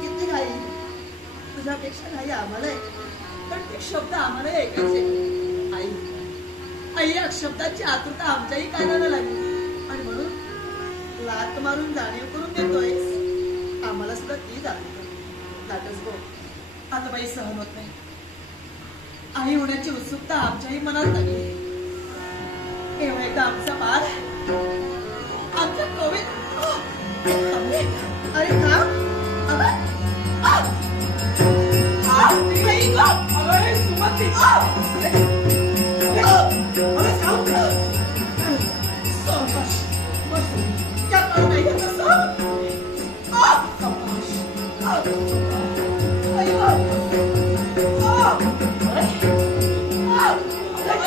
किती काही तुझ्यापेक्षा नाही आम्हाला पण ते शब्द आम्हाला ऐकायचे आई आई या आतुरता आमच्याही कानाला म्हणून लात मारून जाणीव करून देतोय आम्हाला सुद्धा ती जाणीव लाटच आता बाई सहन होत नाही आई होण्याची उत्सुकता आमच्याही मनात लागली एवढे तर आमचा पार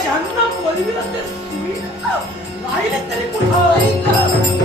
Jangan boleh bilang dia sweet. Lain dari pun lain.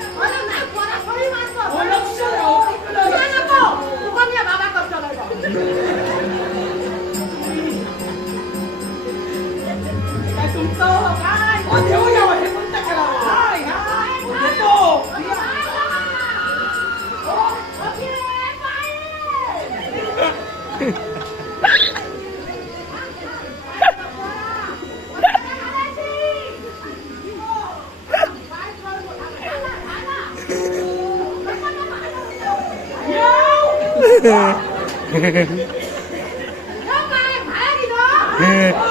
네. 형만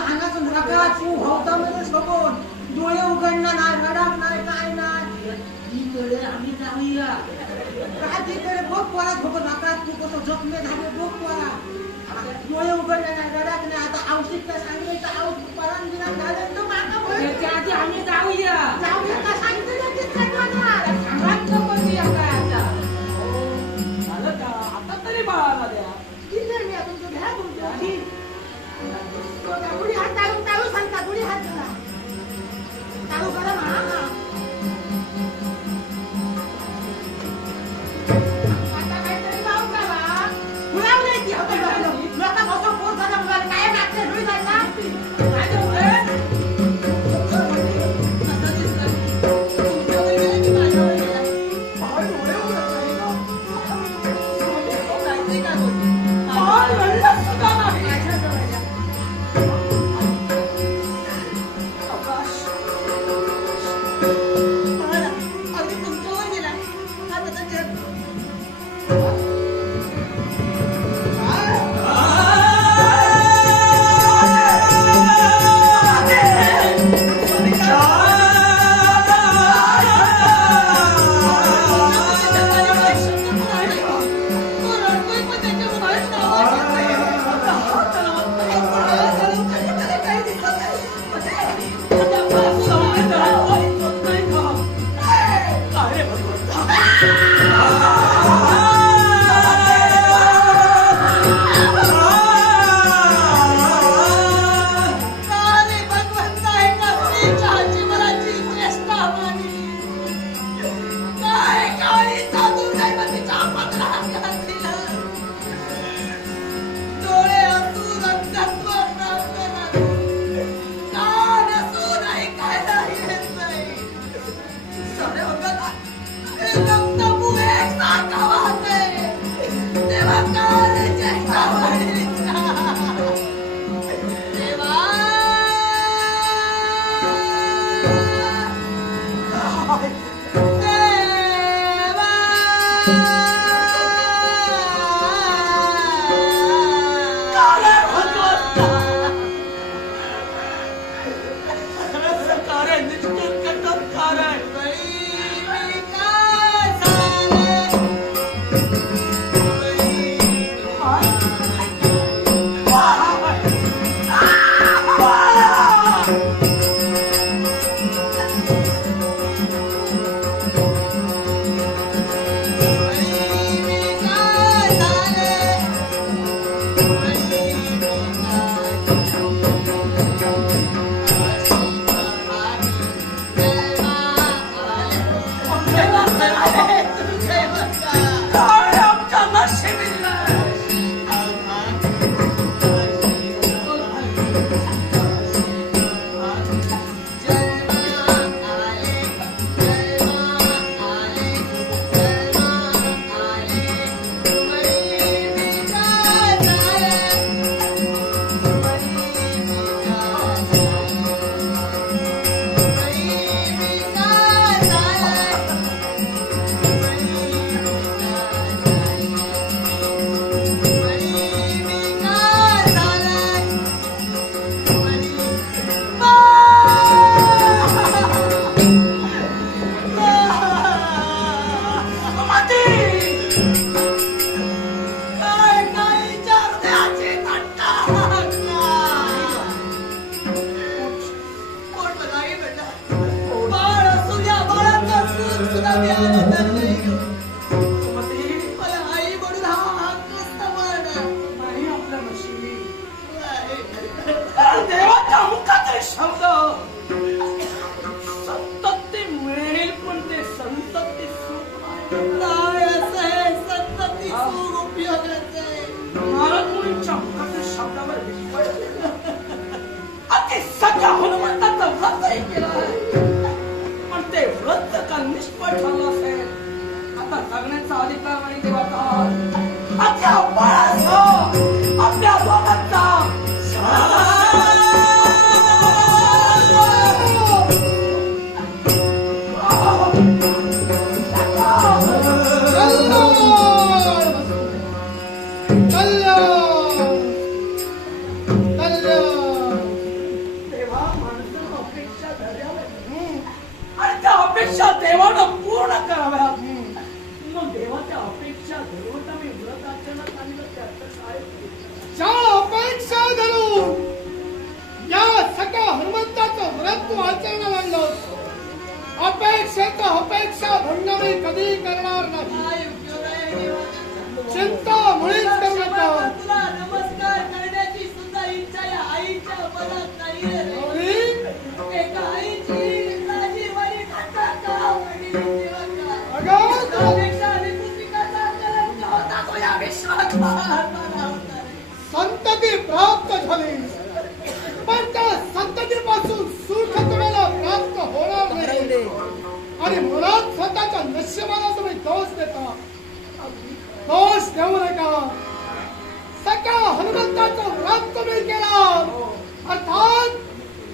हानाच नका तू होता मध्येच बघून डोळे उघडणार नाही रडणार काय नाही. तिकडे आम्ही जाऊया काय तिकडे बघ पोरा बघ नका तू कसं जखमे झाले बघ पोरा. डोळे उघडले नाही रडत नाही आता औषध काय सांगितलं औषध परंजिना झालं तर मागा त्याच्या आम्ही जाऊया. जाऊया हो, का सांगितलं आता? आता तरी बाळा माझ्या 最大的 Father. शब्द. संतती मिळेल पण ते संतती नाही असं संतती सुख उपयोगाचं आहे मला कोणी चमका तरी शब्दावर विश्वास ठेवला. अति सगळ्या हनुमंताचं व्रतही केलं पण ते व्रत का निष्फळ ठरलं असेल? आता जगण्याचा अधिकार नाही देवाचा. अपेक्षा देवानं पूर्ण कराव्या. मग देवाच्या अपेक्षा धरून आम्ही व्रत आचरणात आणलं त्याचं काय ज्या अपेक्षा धरून या सगळ्या हनुमंताचं व्रत तू आचरणाला आणलं अपेक्षेत अपेक्षा भंग मी कधी करणार नाही? चिंता मुळीच करू नका. संतती प्राप्त झाली. पण त्या संततीपासून सुख तुम्हाला प्राप्त होणार नाही. आणि मुळात स्वतःच्या नशिबाला तुम्ही दोष देता. दोष देऊ नका. सगळ्या हनुमंताचं व्रत तुम्ही केला. अर्थात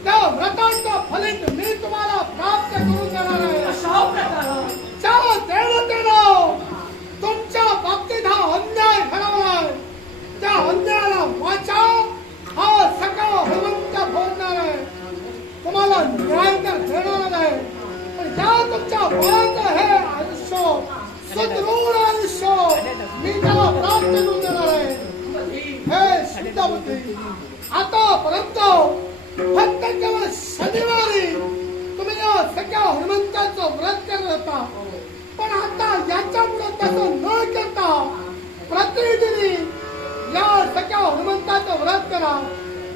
त्या व्रताचं फलित मी तुम्हाला प्राप्त करून देणार आहे. अशा प्रकारे ज्या देवतेनं तुमच्या बाबतीत हा अन्याय घडवलाय त्या अन्यायाला वाचा हा सगळा हनुमंत बोलणार आहे तुम्हाला न्याय तर देणार नाही पण ज्या तुमच्या बाळाचं हे आयुष्य सदृढ आयुष्य मी त्याला प्राप्त करून देणार आहे हे शुद्ध बुद्धी आतापर्यंत फक्त केवळ शनिवारी तुम्ही या सगळ्या हनुमंताचं व्रत करत होता पण आता याच्यामुळे तसं न करता प्रतिदिनी या सगळ्या हनुमंताचं व्रत करा.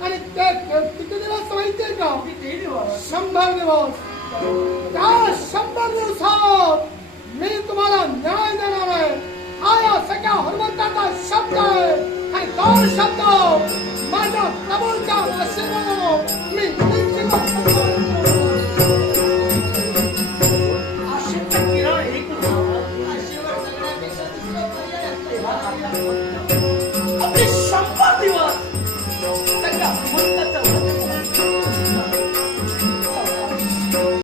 आणि ते किती दिवस माहितीये का? शंभर दिवस. त्या शंभर दिवसात मी तुम्हाला न्याय देणार आहे? हा या सगळ्या हनुमंताचा शब्द आहे. आणि तो शब्द. माझ्या प्रभूंच्या आशीर्वादानं मी